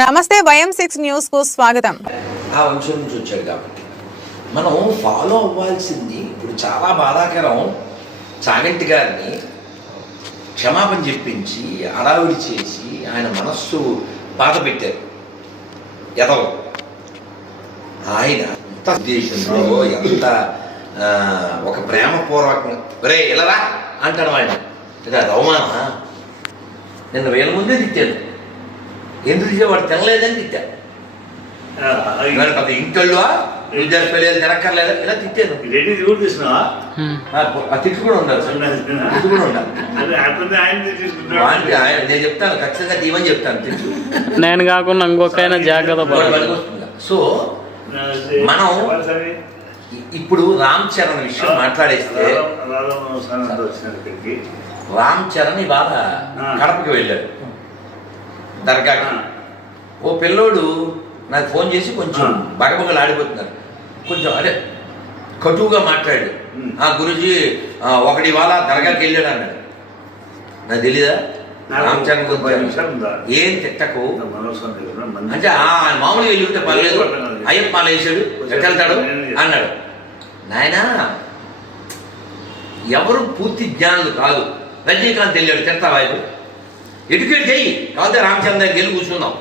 నమస్తే YM6 news కు స్వాగతం. ఆ వంశం నుంచి వచ్చాడు కాబట్టి మనం ఫాలో అవ్వాల్సింది ఇప్పుడు చాలా బాధాకరం. చాగంటి గారిని క్షమాపణ చెప్పించి అడావిడి చేసి ఆయన మనస్సు బాధ పెట్టారు ఎదవ. ఆయన ఎంత ఉద్దేశంలో ఎంత ఒక ప్రేమపూర్వకంగా రే ఇలారా అంటాడు ఆయన. ఇది అది అవమానమా? నిన్న వేల ముందే తిట్టాను. ఎందుకు వాడు తినలేదని తిట్టా. పెద్ద ఇంటోళ్ళువా విద్యార్థులు తినక్కర్లేదా ఇలా తిట్టాను. తిట్టు కూడా ఉండాలి, తిట్టు కూడా ఉండాలి. నేను చెప్తాను ఖచ్చితంగా తీవని చెప్తాను తిట్టు. నేను కాకుండా ఇంకొకైనా జాగ్రత్త. సో మనం ఇప్పుడు రామ్ చరణ్ విషయం మాట్లాడేస్తే, రామ్ చరణ్ ఇవాళ కడపకి వెళ్ళాడు దర్గాకి. ఓ పిల్లోడు నాకు ఫోన్ చేసి కొంచెం బగబగలు ఆడిపోతున్నారు, కొంచెం అదే కటువుగా మాట్లాడు. గురూజీ ఒకటి ఇవాళ దర్గాకి వెళ్ళాడు అన్నాడు. నాకు తెలీదా రామ్ చరణ్ ఏం తిట్టకు అంటే మామూలుగా వెళ్ళి ఉంటే పర్లేదు, అయ్యప్ప మాల వేసాడు ఎట్టెళ్తాడు అన్నాడు. నాయన ఎవరు పూర్తి జ్ఞానులు కాదు. రజనీకాంత్ వెళ్ళాడు తిడతావా? ఎడ్యుకేట్ చెయ్యి. కాకపోతే రామ్ చరణ్ దగ్గరికి వెళ్ళి కూర్చుందాం.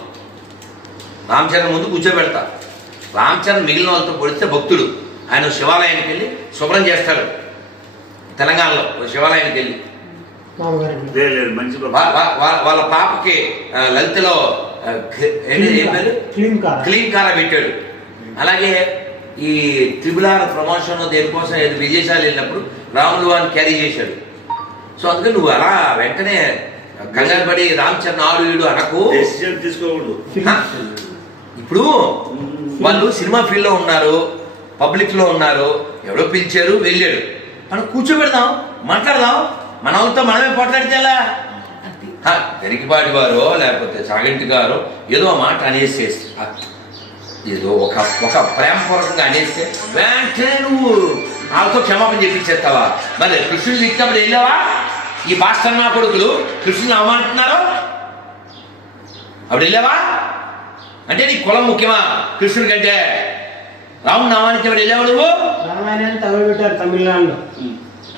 రామ్ చరణ్ ముందు కూర్చోబెడతా. రామ్ చరణ్ మిగిలిన వాళ్ళతో పొడిస్తే భక్తుడు. ఆయన శివాలయానికి వెళ్ళి శుభ్రం చేస్తాడు. తెలంగాణలో శివాలయానికి వెళ్ళి వాళ్ళ పాపకి లలితలో ఏం పేరు క్లీన్ కారా పెట్టాడు. అలాగే ఈ ట్రిబుల్ ప్రమోషన్ దేనికోసం ఏదో విదేశాలు వెళ్ళినప్పుడు రాములు అని క్యారీ చేశాడు. సో అందుకని నువ్వు అలా వెంటనే కంగారు పడి రామ్ చరణ్ ఆడు వీడు అనకు. తీసుకోకూడదు. ఇప్పుడు వాళ్ళు సినిమా ఫీల్డ్లో ఉన్నారు, పబ్లిక్లో ఉన్నారు, ఎవరో పిలిచారు వెళ్ళాడు. మనం కూర్చోబెడదాం, మాట్లాడదాం. మన వాళ్ళతో మనమే పోట్లాడితేలా? గరికిపాటి వారో లేకపోతే చాగంటి గారో ఏదో మాట అనేసేసి ఏదో ఒక ప్రేమపూర్వకంగా అనేస్తే వెంటనే నువ్వు వాళ్ళతో క్షమాపణ చెప్పించేస్తావా? మరి కృష్ణుడు తిట్టినప్పుడు వెళ్ళావా? ఈ పాస్టర్ నా కొడుకులు కృష్ణుని అవమానిస్తున్నారు, అప్పుడు వెళ్ళావా? అంటే నీ కులం ముఖ్యమా కృష్ణుడి కంటే? రాముని అవమానించేవాడు వెళ్ళావా నువ్వు? తమిళనాడులో.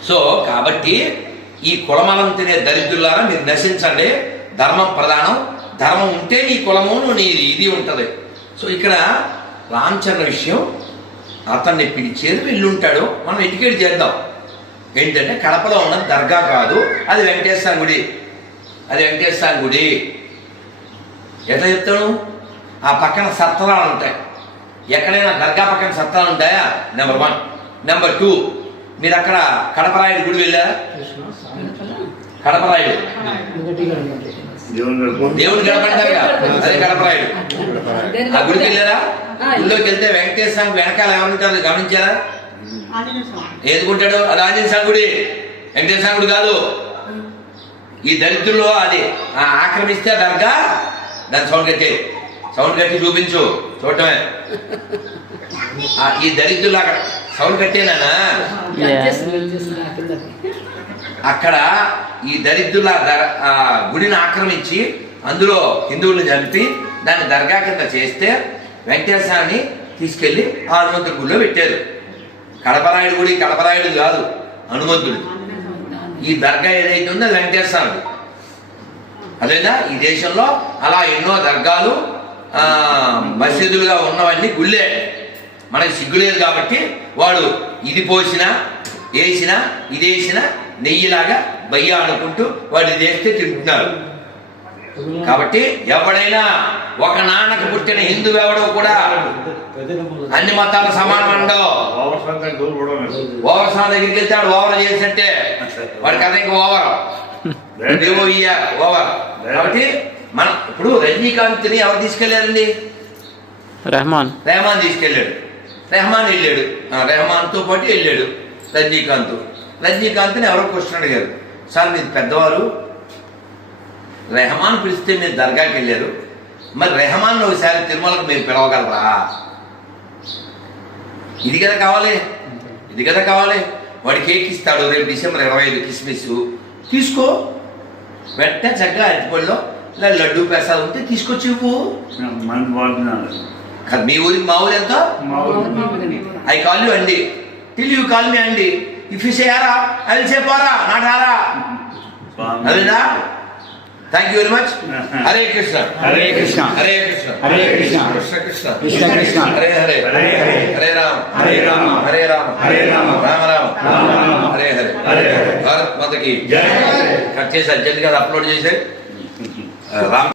సో కాబట్టి ఈ కులమలం తినే దరిద్రులారా మీరు నశించండి. ధర్మం ప్రధానం. ధర్మం ఉంటే నీ కులము నీ ఇది ఉంటుంది. సో ఇక్కడ రామ్ చరణ్ విషయం అతన్ని పిలిచేది వెళ్ళుంటాడు. మనం ఎడ్యుకేట్ చేద్దాం. ఏంటంటే కడపలో ఉన్న దర్గా కాదు, అది వెంకటేశ్వర గుడి. అది వెంకటేశ్వర గుడి. ఎట్లా చెప్తాడు? ఆ పక్కన సత్రాలు ఉంటాయి. ఎక్కడైనా దర్గా పక్కన సత్రాలు ఉంటాయా? నెంబర్ 1. నెంబర్ 2, మీరు అక్కడ కడపరాయుడు గుడి వెళ్ళారా? కడపరాయుడు దేవుని గడపంటారు కదా, అదే కడపరాయుడు. ఆ గుడికి వెళ్ళారా? గుడిలోకి వెళ్తే వెంకటేశ్వర వెనకాల ఏమంటారు గమనించారా? ఏదుకుంటాడు? అది ఆంజనేయ స్వామి గుడి, వెంకటేశ్వర గుడి కాదు. ఈ దరిద్రుల్లో అది ఆక్రమిస్తే దర్గా. దాని సౌండ్ కట్టి చూపించు, చూడటమే. ఈ దరిద్రులు అక్కడ సౌండ్ కట్టేనా? అక్కడ ఈ దరిద్రుల గుడిని ఆక్రమించి అందులో హిందువులను చంపి దాన్ని దర్గా కింద చేస్తే వెంకటేశ్వరాన్ని తీసుకెళ్లి ఆ హనుమంతుడి గుడిలో పెట్టారు. కడపరాయుడు గుడి కడపరాయుడు కాదు, హనుమంతుడు. ఈ దర్గా ఏదైతే ఉందో అది వెంకటేశ్వరుడు. అదేనా? ఈ దేశంలో అలా ఎన్నో దర్గాలు మసీదులుగా ఉన్నవన్నీ గుళ్ళే. మనకి సిగ్గులేదు కాబట్టి వాడు ఇది పోసినా వేసినా ఇది వేసినా నెయ్యిలాగా బయ్య అనుకుంటూ వాడు ఇది వేస్తే తింటున్నారు. కాబట్టి ఎవడైనా ఒక నాన్నకు పుట్టిన హిందూ ఎవడో కూడా అన్ని మతాల సమానం ఉండవు. ఓవర్ సార్ దగ్గరికి వెళ్తే వాడు ఓవర్ చేసినట్టే, వాడికి అదే ఇంకా ఓవర్ ఓవర్. కాబట్టి మనం ఇప్పుడు రజనీకాంత్ని ఎవరు తీసుకెళ్లారండి? రెహమాన్ తీసుకెళ్ళాడు. రెహమాన్ వెళ్ళాడు, రెహమాన్తో పాటు వెళ్ళాడు రజనీకాంత్ని ఎవరో క్వశ్చన్ అడిగారు, సార్ మీరు పెద్దవారు, రెహమాన్ పిలిస్తే మీరు దర్గాకి వెళ్ళారు, మరి రెహమాన్ ఒకసారి తిరుమలకు మీరు పిలవగలరా? ఇది కదా కావాలి. వాడి కేక్ ఇస్తాడు రేపు December 25 కిస్మిస్ తీసుకో. వెంటనే చక్కగా అరటిపళ్ళలో లేదా లడ్డు ప్రసాదం ఉంటే తీసుకొచ్చి ఇవ్వు. మంది వాడుతున్నారు. కాదు, మీ ఊరికి మా ఊరు ఎంతో ఐ కాల్ యూ అండి, టిల్ యూ కాల్ మీ అండి. If you say aura I will say పోరా, నాట్ ఆరా. అదేనా? Thank you very much. Hare Krishna Hare Krishna Hare Krishna Hare Krishna Krishna Krishna Krishna Krishna Hare Hare Hare Hare Hare Rama Hare Rama Hare Rama Hare Rama Rama Rama Rama Rama Hare Hare Hare Hare Bharat మాతకి జై. కట్ చేసి అర్జెంట్గా అప్లోడ్ చేసే రామ్